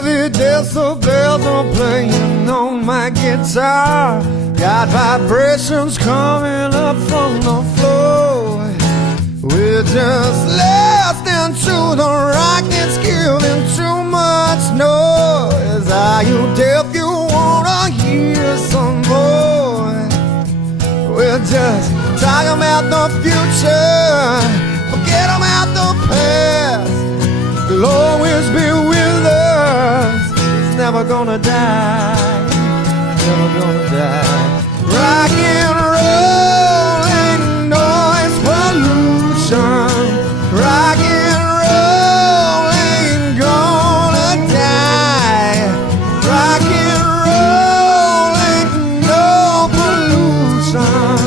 Heavy decibels are playing on my guitar. Got vibrations coming up from the floor. We're just listening to the rock that's giving too much noise. Are you deaf? You wanna hear some more? We're just talking about the future. Forget about the past. It'll always be with us. It's never gonna die. Never gonna die. Rock and roll ain't noise pollution. Rock and roll ain't gonna die. Rock and roll ain't no pollution.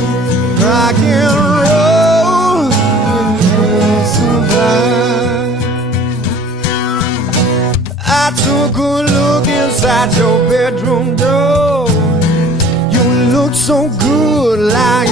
Rock and roll will survive. I took a look inside your bedroom door. You look so good lying